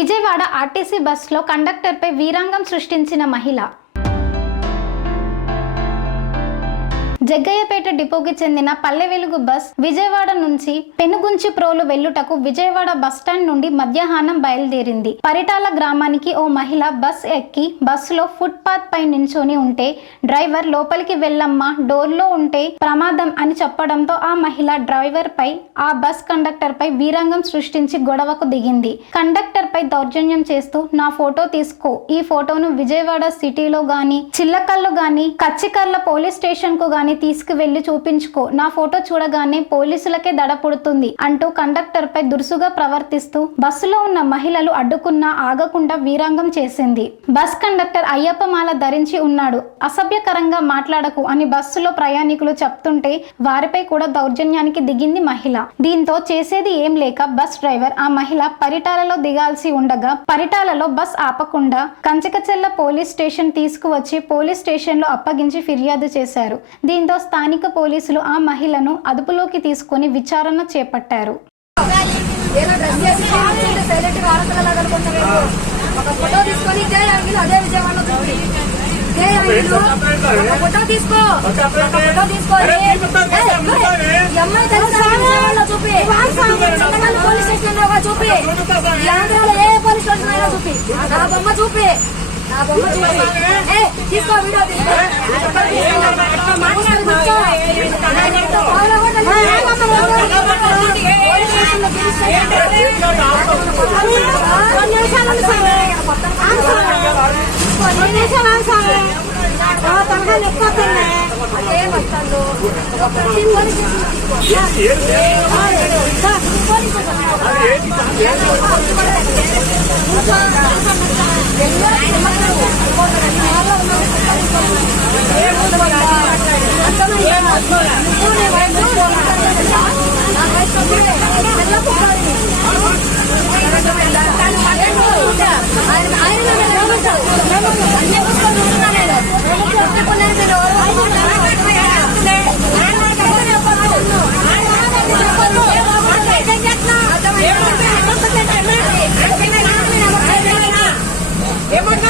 Vijayawada RTC బస్సులో కండక్టర్పై వీరాంగం సృష్టించిన మహిళ. జగ్గయ్యపేట డిపోకి చెందిన పల్లె వెలుగు బస్ విజయవాడ నుంచి పెనుగుంచి ప్రోలు వెళ్ళుటకు విజయవాడ బస్టాండ్ నుండి మధ్యాహ్నం బయలుదేరింది. పరిటాల గ్రామానికి ఓ మహిళ బస్ ఎక్కి బస్సులో ఫుట్ పాత్ పై నించొని ఉంటే డ్రైవర్ లోపలికి వెళ్ళమ్మా డోర్లో ఉంటే ప్రమాదం అని చెప్పడంతో ఆ మహిళ డ్రైవర్ పై ఆ బస్ కండక్టర్ పై వీరంగం సృష్టించి గొడవకు దిగింది. కండక్టర్ పై దౌర్జన్యం చేస్తూ నా ఫోటో తీసుకో. ఈ ఫోటోను విజయవాడ సిటీలో గాని చిల్లకల్లు గాని కచ్చికర్ల పోలీస్ స్టేషన్కు గాని తీసుకువెళ్ళి చూపించుకో. నా ఫోటో చూడగానే పోలీసులకే దడ పుడుతుంది అంటూ కండక్టర్ పై దురుసుగా ప్రవర్తిస్తూ బస్సులో ఉన్న మహిళలు అడ్డుకున్నా ఆగకుండా వీరాంగం చేసింది. బస్ కండక్టర్ అయ్యప్ప మాల ధరించి ఉన్నాడు. అసభ్యకరంగా మాట్లాడకు అని బస్సులో ప్రయాణికులు చెప్తుంటే వారిపై కూడా దౌర్జన్యానికి దిగింది మహిళ. దీంతో చేసేది ఏం లేక బస్ డ్రైవర్ ఆ మహిళ పరిటాలలో దిగాల్సి ఉండగా పరిటాలలో బస్ ఆపకుండా కంచకచెల్ల పోలీస్ స్టేషన్ తీసుకువచ్చి పోలీస్ స్టేషన్లో అప్పగించి ఫిర్యాదు చేశారు. దీంతో స్థానిక పోలీసులు ఆ మహిళను అదుపులోకి తీసుకొని విచారణ చేపట్టారు. ఒక ఫోటో తీసుకొని అదే విజయవాడలో చూపి ఇదే యాంగిల్ ఒక ఫోటో తీసుకో. ఒక ఫోటో తీసుకొని ఏ, ఈ అమ్మాయి తెలుసా విజయవాడలో చూపి. చిన్నగల్లి పోలీస్ స్టేషన్లో కూడా చూపి ఈ ఆంధ్రాలో ఏ పోలీస్ స్టేషన్ అయినా చూపి. నా బొమ్మ చూపి. తీసుకో వీడియో తీసుకో మాట్లాడి కూర్చో. నా చెప్తా, స్టేషన్ లో